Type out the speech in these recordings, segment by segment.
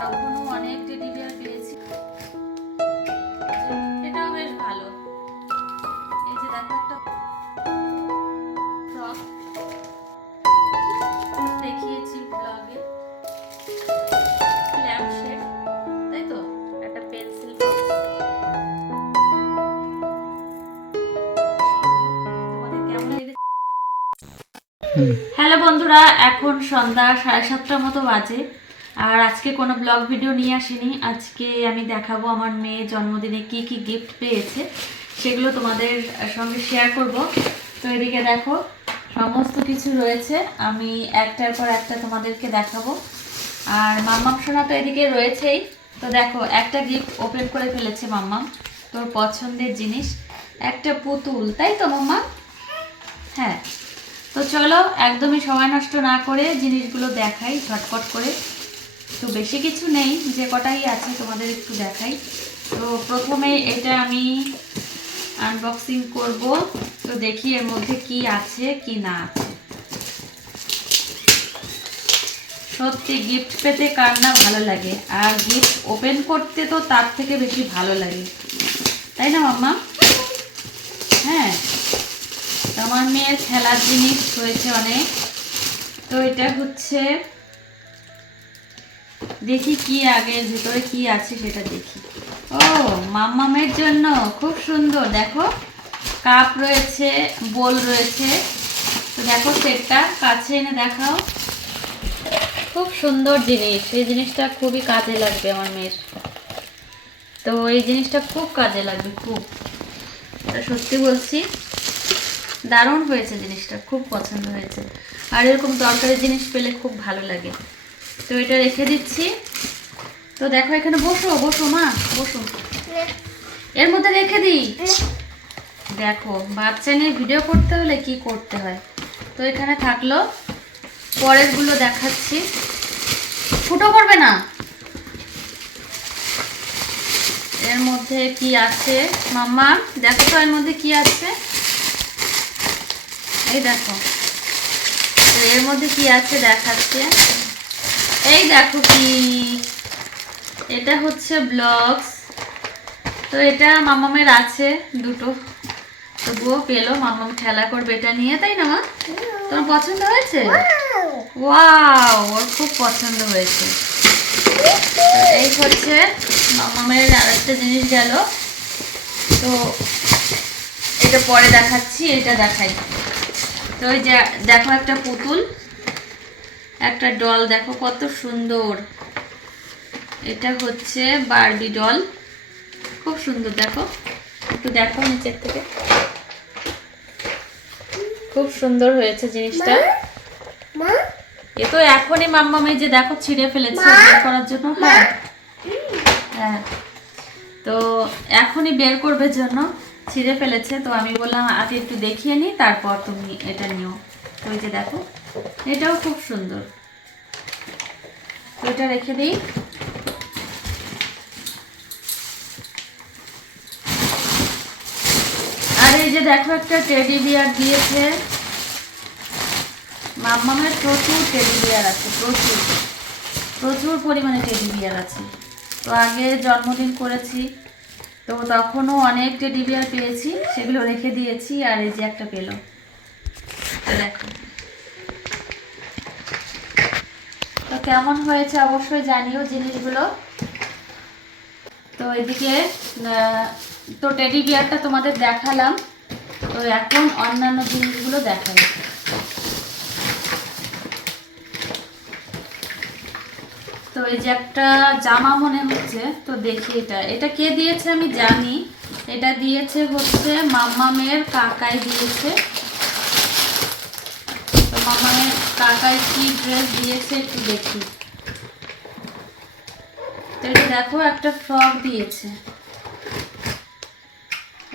তখনও অনেক টেডি পেয়েছি। এটাও বেশ ভালো। এই যে দেখো একটা ফ্রক দেখিয়েছি ব্লগে তাই তো? একটা পেন্সিল হ্যালো বন্ধুরা এখন সন্ধ্যা সাড়ে সাতটার মতো বাজে। আর আজকে কোনো ব্লগ ভিডিও নিয়ে আসিনি। আজকে আমি দেখাবো আমার মেয়ে জন্মদিনে কি কি গিফট পেয়েছে। সেগুলো তোমাদের সঙ্গে শেয়ার করব। তো এদিকে দেখো, সমস্ত কিছু রয়েছে। আমি একটার পর একটা তোমাদেরকে দেখাবো। আর মাম্মাম সোনা তো এদিকে রয়েছেই। তো দেখো, একটা গিফট ওপেন করে ফেলেছে মাম্মাম, তোর পছন্দের জিনিস। একটা পুতুল, তাই তো মাম্মা হ্যাঁ। তো চলো, একদমই সময় নষ্ট না করে জিনিসগুলো দেখাই ঝটপট করে। তো বেশি কিছু নেই, যে কটাই আছে তোমাদের একটু দেখাই। তো প্রথমে এটা আমি আনবক্সিং করব, তো দেখি এর মধ্যে কি আছে, কি না আছে। সত্যি গিফট পেতে কার না ভালো লাগে, আর গিফট ওপেন করতে তো তার থেকে বেশি ভালো লাগে। তাই না, মাম্মা? হ্যাঁ আমার মেয়ের খেলার জিনিস হয়েছে অনেক। তো এটা হচ্ছে দেখি কি আগে ভিতরে কি আছে সেটা দেখি। ও মাম্মামের জন্য খুব সুন্দর দেখো। কাপ রয়েছে বোল রয়েছে। তো দেখো সেটটা কাছে এনে দেখাও। খুব সুন্দর জিনিস এই জিনিসটা খুবই কাজে লাগবে আমার মেয়ের। তো এই জিনিসটা খুব কাজে লাগবে খুব। সত্যি বলছি দারুণ হয়েছে জিনিসটা খুব পছন্দ হয়েছে। আর এরকম দরকারি জিনিস পেলে খুব ভালো লাগে। তো এটা রেখে দিচ্ছি। তো দেখো এখানে বসো বসো মা, বসো। এর মধ্যে রেখে দিই। দেখো বাচ্চা নিয়ে ভিডিও করতে হলে কি করতে হয়? তো এখানে থাকল, পরেরগুলো দেখাচ্ছি। ফুটো করবে না? এর মধ্যে কি আছে? মাম্মা, দেখো তো এর মধ্যে কি আছে। এই দেখো। তো এর মধ্যে কি আছে দেখাচ্ছে। এই দেখো কি? এটা হচ্ছে ব্লগস। তো এটা মামামের আছে দুটো। তবুও পেল, মামাম খেলা করবে এটা নিয়ে, তাই না মা? তোমার পছন্দ হয়েছে? ওয়াও, ওর খুব পছন্দ হয়েছে। এই হচ্ছে মামামের আরেকটা জিনিস গেল। তো এটা পরে দেখাচ্ছি, এটা দেখাই। তো ওই যে, দেখো একটা পুতুল। একটা ডল দেখো কত সুন্দর। এটা হচ্ছে বারবি ডল খুব সুন্দর দেখো। একটু দেখো নিচের থেকে। খুব সুন্দর হয়েছে জিনিসটা। এ তো এখনই মাম্মামে যে দেখো ছিঁড়ে ফেলেছে বের করার জন্য। হ্যাঁ। হ্যাঁ। তো এখনই বের করবে জন্য ছিঁড়ে ফেলেছে। তো আমি বললাম আগে একটু দেখিয়ে নিই তারপর তুমি এটা নিও। তো এই যে দেখো। এটাও খুব সুন্দর। এটা রেখে দিই। আর এই যে দেখো একটা টেডি বিয়ার দিয়েছে। মাম্মামের প্রচুর টেডি বিয়ার আছে, প্রচুর। প্রচুর পরিমাণে টেডি বিয়ার আছে। তো আগে জন্মদিন করেছি, তো তখনও অনেক টেডি বিয়ার পেয়েছি, সেগুলো রেখে দিয়েছি, আর এই যে একটা পেল। দেখো। তো কেমন হয়েছে অবশ্যই জানিও জিনিসগুলো। তো এদিকে তো টেডি বিয়ারটা তোমাদের দেখালাম। তো এখন অন্যান্য জিনিসগুলো দেখাই। তো এই যে একটা জামা মনে হচ্ছে, তো দেখি এটা। এটা কে দিয়েছে আমি জানি। এটা দিয়েছে হচ্ছে মাম্মামের কাকাই দিয়েছে। তো মাম্মামের কাকাই কি ড্রেস দিয়েছে একটু দেখি। তো এটা দেখো, একটা ফ্রক দিয়েছে।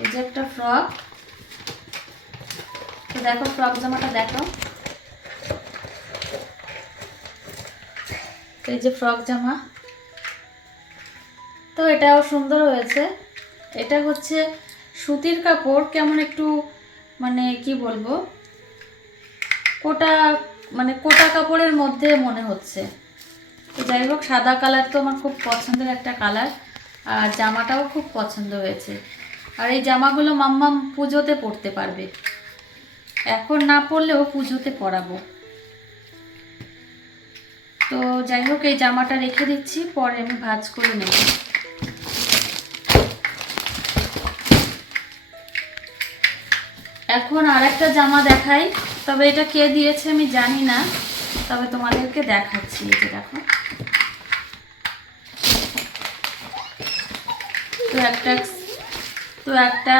এই যে একটা ফ্রক তো দেখো ফ্রক জামাটা দেখো। এই যে ফ্রক জামা। তো এটাও সুন্দর হয়েছে। এটা হচ্ছে সুতির কাপড়, কেমন একটু মানে কি বলব? কোটা মানে কোটা কাপড়ের মধ্যে মনে হচ্ছে। তো যাই হোক, সাদা কালার তো আমার খুব পছন্দের একটা কালার, আর জামাটাও খুব পছন্দ হয়েছে। আর এই জামাগুলো মাম্মাম পুজোতে পরতে পারবে। এখন না পরলেও পুজোতে পরাবো। তো যাই হোক, এই জামাটা রেখে দিচ্ছি, পরে আমি ভাজ করে নেব। এখন আর একটা জামা দেখাই। তবে এটা কে দিয়েছে আমি জানি না, তবে তোমাদেরকে দেখাচ্ছি এটা দেখো। তো একটা তো একটা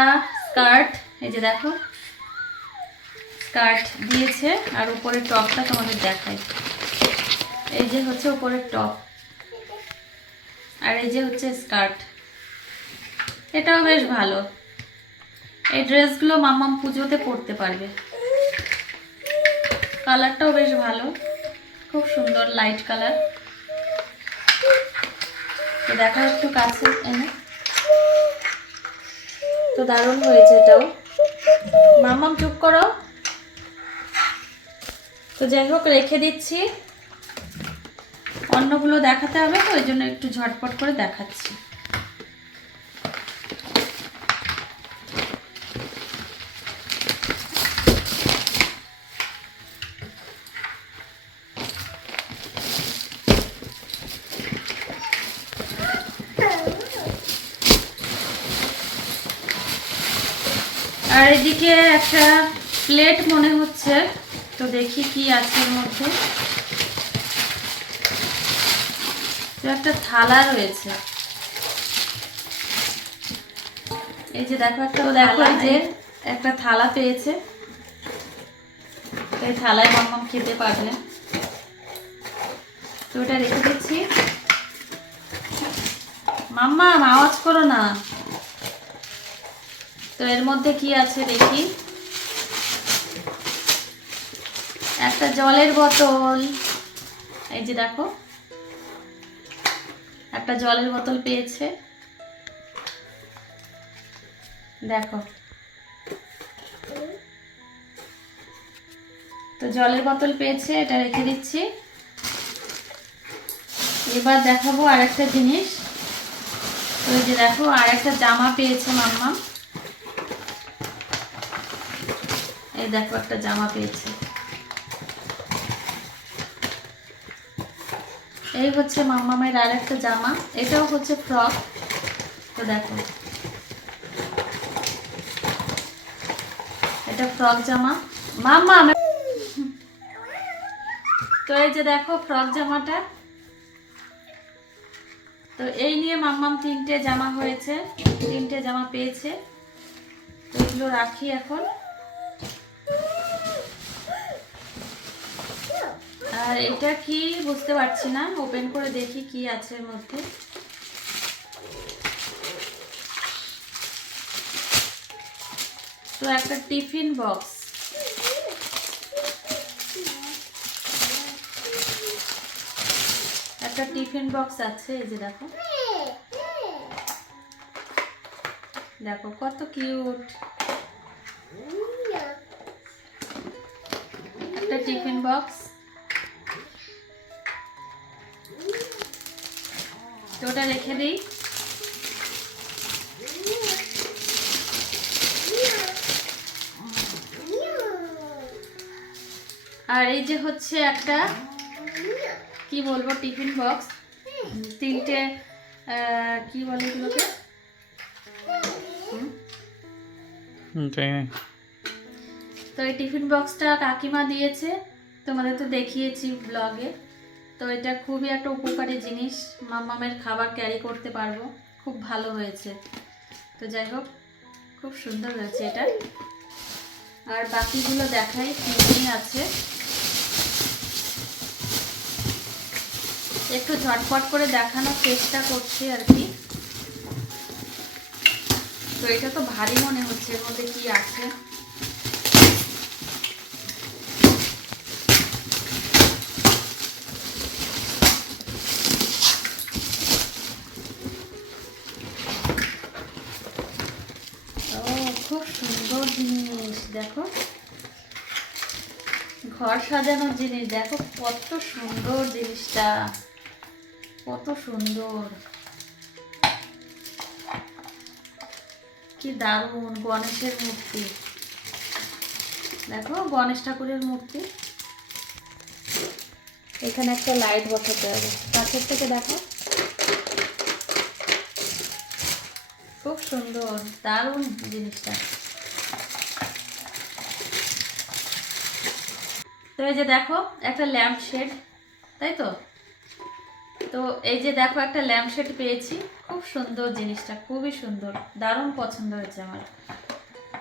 স্কার্ট, এই যে দেখো। স্কার্ট দিয়েছে, আর উপরের টপটা তোমাদের দেখাই। এই যে হচ্ছে উপরের টপ। আর এই যে হচ্ছে স্কার্ট। এটাও বেশ ভালো। এই ড্রেসগুলো মাম্মাম পুজোতে পরতে পারবে। কালারটাও বেশ ভালো। খুব সুন্দর লাইট কালার দেখা একটু কাছে এনে। তো দারুণ হয়েছে এটাও। মাম্মাম চুপ করো। তো যাই হোক, রেখে দিচ্ছি। অন্যগুলো দেখাতে হবে তো, ওই জন্য একটু ঝটপট করে দেখাচ্ছি আর এদিকে একটা প্লেট মনে হচ্ছে। তো দেখি কি আছে এর মধ্যে। একটা থালা রয়েছে। এই যে দেখো একটা দেখো এই যে একটা থালা পেয়েছে। এই থালায় মাম্মাম খেতে পারবে তো ওটা রেখে দিচ্ছি। মাম্মা আওয়াজ করো না। তো এর মধ্যে কি আছে দেখি? একটা জলের বোতল। এই যে দেখো। একটা জলের বোতল পেয়েছে। দেখো। তো জলের বোতল পেয়েছে, এটা রেখে দিচ্ছি। এবার দেখাবো আর একটা জিনিস। তো এই যে দেখো আর একটা জামা পেয়েছে মাম্মা দেখো একটা জামা পেয়েছে। এই হচ্ছে মাম্মামের আর একটা জামা, এটাও হচ্ছে ফ্রক তো দেখো। এটা ফ্রক জামা। মাম্মা তো এই যে দেখো ফ্রক জামাটা। তো এই নিয়ে মাম্মাম তিনটে জামা হয়েছে, তিনটে জামা পেয়েছে। তো এগুলো রাখি এখন। আর এটা কি বুঝতে পারছি না। ওপেন করে দেখি কি আছে এর মধ্যে। তো একটা টিফিন বক্স। একটা টিফিন বক্স আছে, এই যে দেখো। দেখো কত কিউট। একটা টিফিন বক্স। তো ওটা রেখে দিই। আর এই যে হচ্ছে একটা কি বলব টিফিন বক্স। তিনটে কি বলে এগুলোকে? তো এই টিফিন বক্সটা কাকিমা দিয়েছে। তোমাদের তো দেখিয়েছি ব্লগে তো এটা খুবই একটা উপকারী জিনিস। মাম্মামের খাবার ক্যারি করতে পারব। খুব ভালো হয়েছে। তো যাই হোক, খুব সুন্দর হয়েছে এটা। আর বাকিগুলো দেখাই কি আছে। একটু ঝটপট করে দেখানোর চেষ্টা করছি আর কি। তো এটা তো ভারী মনে হচ্ছে, এর মধ্যে কি আছে ও খুব সুন্দর জিনিস, দেখো। ঘর সাজানোর জিনিস, দেখো, কত সুন্দর জিনিসটা, কত সুন্দর। কি দারুণ, গণেশের মূর্তি। দেখো, গণেশ ঠাকুরের মূর্তি। এখানে একটা লাইট বসাতে হবে। কাছের থেকে দেখো। সুন্দর, দারুণ জিনিসটা। তো এই যে দেখো, একটা ল্যাম্প শেড, তাই তো? তো এই যে দেখো, একটা ল্যাম্প শেড পেয়েছি। খুব সুন্দর জিনিসটা, খুবই সুন্দর, দারুণ পছন্দ হয়েছে আমার।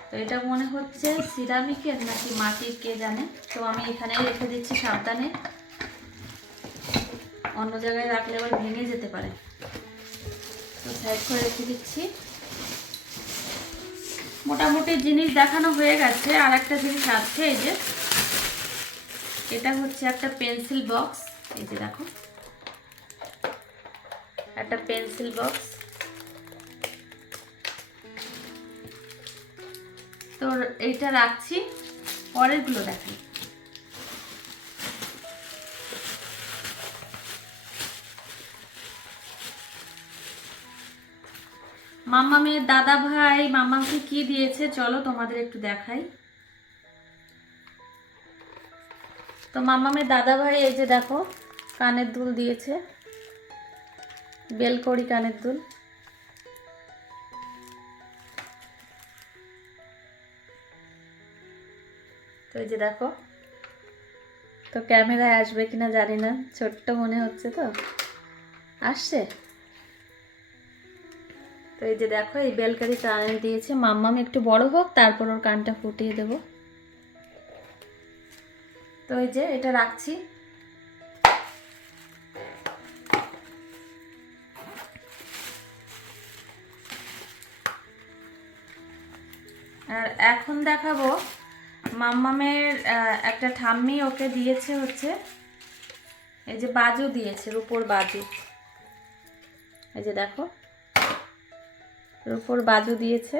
তো এটা মনে হচ্ছে সিরামিকের নাকি মাটির, কে জানে? তো আমি এখানে রেখে দিচ্ছি সাবধানে। অন্য জায়গায় রাখলে আবার ভেঙে যেতে পারে। তো সাইড করে রেখে দিচ্ছি। মোটামুটি জিনিস দেখানো হয়ে গেছে আর একটা জিনিস আছে, এই যে। এটা হচ্ছে একটা পেন্সিল বক্স, এই যে দেখো। একটা পেন্সিল বক্স। তো এইটা রাখছি, পরেরগুলো দেখাই। মাম্মা মেয়ের দাদা ভাই, মাম্মাকে কি দিয়েছে? চলো তোমাদের একটু দেখাই। তো মাম্মামের দাদা ভাই, এই যে দেখো, কানের দুল দিয়েছে। বেলকড়ি কানের দুল। তো এই যে দেখো, তো ক্যামেরায় আসবে কিনা জানি না, ছোট্ট মনে হচ্ছে তো। আসছে? এই যে দেখো, এই বেলকারি কানে দিয়েছে। মাম্মাম একটু বড় হোক, তারপর ওর কানটা ফুটিয়ে দেব। তো এই যে এটা রাখছি। আর এখন দেখাবো মাম্মামের একটা ঠাম্মি ওকে দিয়েছে হচ্ছে, এই যে বাজু দিয়েছে, রূপোর বাজু। এই যে দেখো। রূপোর বাজু দিয়েছে।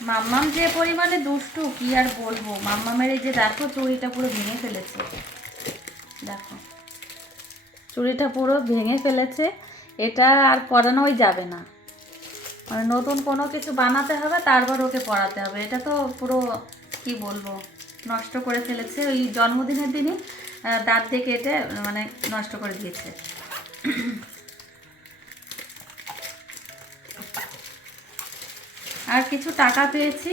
মাম্মাম যে পরিমাণে দুষ্টু, কি আর বলব? মাম্মামের এই যে দেখো, চুড়িটা পুরো ভেঙে ফেলেছে। দেখো। চুড়িটা পুরো ভেঙে ফেলেছে। এটা আর পরানোই যাবে না। মানে নতুন কোনো কিছু বানাতে হবে, তারপর ওকে পড়াতে হবে। এটা তো পুরো, কি বলব, নষ্ট করে ফেলেছে। ওই জন্মদিনের দিনই দাঁত দিয়ে কেটে মানে নষ্ট করে দিয়েছে। আর কিছু টাকা পেয়েছি,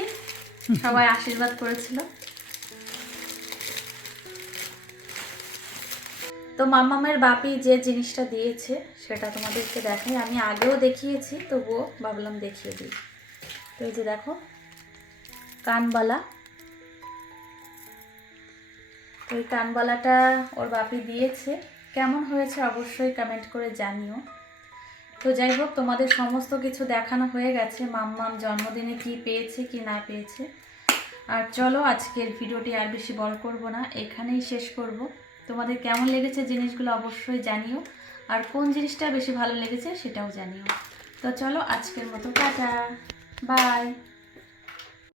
সবাই আশীর্বাদ করেছিল। তো মাম্মামের বাপি যে জিনিসটা দিয়েছে, সেটা তোমাদেরকে দেখাই। আমি আগেও দেখিয়েছি, তবুও ভাবলাম দেখিয়ে দিই। তো এই যে দেখো, কানবালা। এই কানবালাটা ওর বাপি দিয়েছে। কেমন হয়েছে অবশ্যই কমেন্ট করে জানিও। তো যাই হোক তোমাদের সমস্ত কিছু দেখানো হয়ে গেছে। মাম্মাম জন্মদিনে কি পেয়েছে, কি না পেয়েছে। আর চলো, আজকের ভিডিওটি আর বেশি বড় করব না। এখানেই শেষ করব। তোমাদের কেমন লেগেছে জিনিসগুলো অবশ্যই জানিও। আর কোন জিনিসটা বেশি ভালো লেগেছে সেটাও জানিও। তো চলো, আজকের মতো টাটা। বাই।